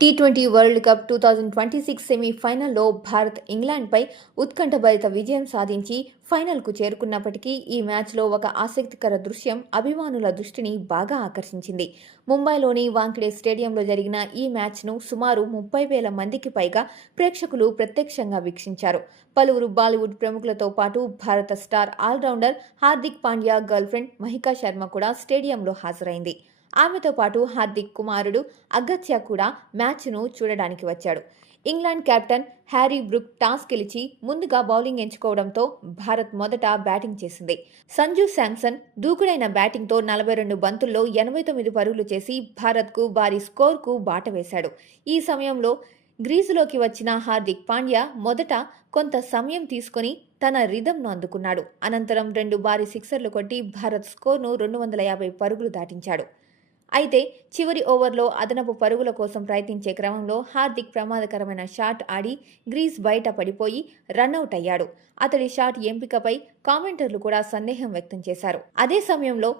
T20 world cup 2026 సెమీఫైనల్లో భారత్ ఇంగ్లాండ్పై ఉత్కంఠభరిత విజయం సాధించి ఫైనల్కు చేరుకున్నప్పటికీ ఈ మ్యాచ్లో ఒక ఆసక్తికర దృశ్యం అభిమానుల దృష్టిని బాగా ఆకర్షించింది. ముంబైలోని వాంఖడే స్టేడియంలో జరిగిన ఈ మ్యాచ్ను సుమారు 30,000 మందికి పైగా ప్రేక్షకులు ప్రత్యక్షంగా వీక్షించారు. పలువురు బాలీవుడ్ ప్రముఖులతో పాటు భారత star allrounder Hardik Pandya girlfriend Mahika Sharma కూడా స్టేడియంలో హాజరైంది. ఆమెతో పాటు హార్దిక్ కుమారుడు అగత్య కూడా మ్యాచ్ను చూడడానికి వచ్చాడు. England captain Harry Brook toss గెలిచి ముందుగా బౌలింగ్ ఎంచుకోవడంతో భారత్ మొదట బ్యాటింగ్ చేసింది. సంజు శాంసన్ దూకుడైన బ్యాటింగ్తో 42 బంతుల్లో 89 పరుగులు చేసి భారత్కు భారీ స్కోర్కు బాట వేశాడు. ఈ సమయంలో గ్రీజులోకి వచ్చిన హార్దిక్ పాండ్యా మొదట కొంత సమయం తీసుకుని తన రిథంను అందుకున్నాడు. అనంతరం 2 భారీ సిక్సర్లు కొట్టి భారత్ స్కోర్ను 250 పరుగులు దాటించాడు. అయితే చివరి ఓవర్లో అదనపు పరుగుల కోసం ప్రయత్నించే క్రమంలో హార్దిక్ ప్రమాదకరమైన షాట్ ఆడి గ్రీజ్ బయట పడిపోయి రన్అట్ అయ్యాడు. అతడి షాట్ ఎంపికపై కామెంటర్లు కూడా సందేహం వ్యక్తం చేశారు. అదే సమయంలో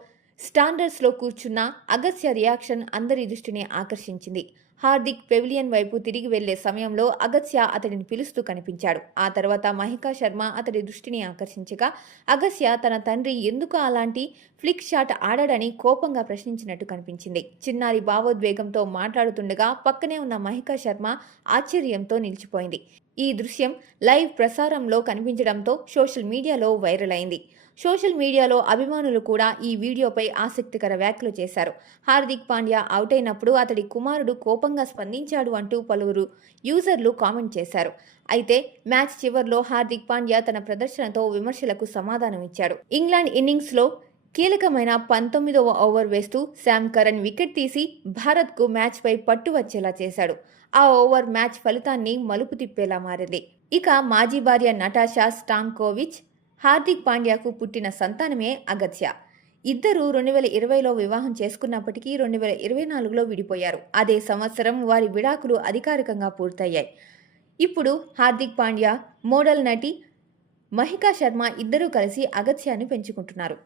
స్టాండర్స్లో కూర్చున్న అగత్య రియాక్షన్ అందరి దృష్టిని ఆకర్షించింది. హార్దిక్ పెవిలియన్ వైపు తిరిగి వెళ్లే సమయంలో అగత్య అతడిని పిలుస్తూ కనిపించాడు. ఆ తర్వాత మహికా శర్మ అతడి దృష్టిని ఆకర్షించగా అగత్య తన తండ్రి ఎందుకు అలాంటి ఫ్లిక్ షాట్ ఆడాడని కోపంగా ప్రశ్నించినట్టు కనిపించింది. చిన్నారి భావోద్వేగంతో మాట్లాడుతుండగా పక్కనే ఉన్న మహికా శర్మ ఆశ్చర్యంతో నిలిచిపోయింది. ఈ దృశ్యం లైవ్ ప్రసారంలో కనిపించడంతో సోషల్ మీడియాలో వైరల్ అయింది. సోషల్ మీడియాలో అభిమానులు కూడా ఈ వీడియోపై ఆసక్తికర వ్యాఖ్యలు చేశారు. హార్దిక్ పాండ్యా అవుట్ అయినప్పుడు అతడి కుమారుడు కోపంగా స్పందించాడు అంటూ పలువురు యూజర్లు కామెంట్ చేశారు. అయితే మ్యాచ్ చివర్లో హార్దిక్ పాండ్యా తన ప్రదర్శనతో విమర్శలకు సమాధానమిచ్చాడు. ఇంగ్లాండ్ ఇన్నింగ్స్లో కీలకమైన 19వ ఓవర్ వేస్తూ శామ్ కరన్ వికెట్ తీసి భారత్కు మ్యాచ్పై పట్టు వచ్చేలా చేశాడు. ఆ ఓవర్ మ్యాచ్ ఫలితాన్ని మలుపు తిప్పేలా మారింది. ఇక మాజీ భార్య నటాషా స్టాంకోవిచ్ హార్దిక్ పాండ్యాకు పుట్టిన సంతానమే అగత్య. ఇద్దరూ 2020లో వివాహం చేసుకున్నప్పటికీ 2024లో విడిపోయారు. అదే సంవత్సరం వారి విడాకులు అధికారికంగా పూర్తయ్యాయి. ఇప్పుడు హార్దిక్ పాండ్యా, మోడల్ నటి మహికా శర్మ ఇద్దరూ కలిసి అగత్యాన్ని పెంచుకుంటున్నారు.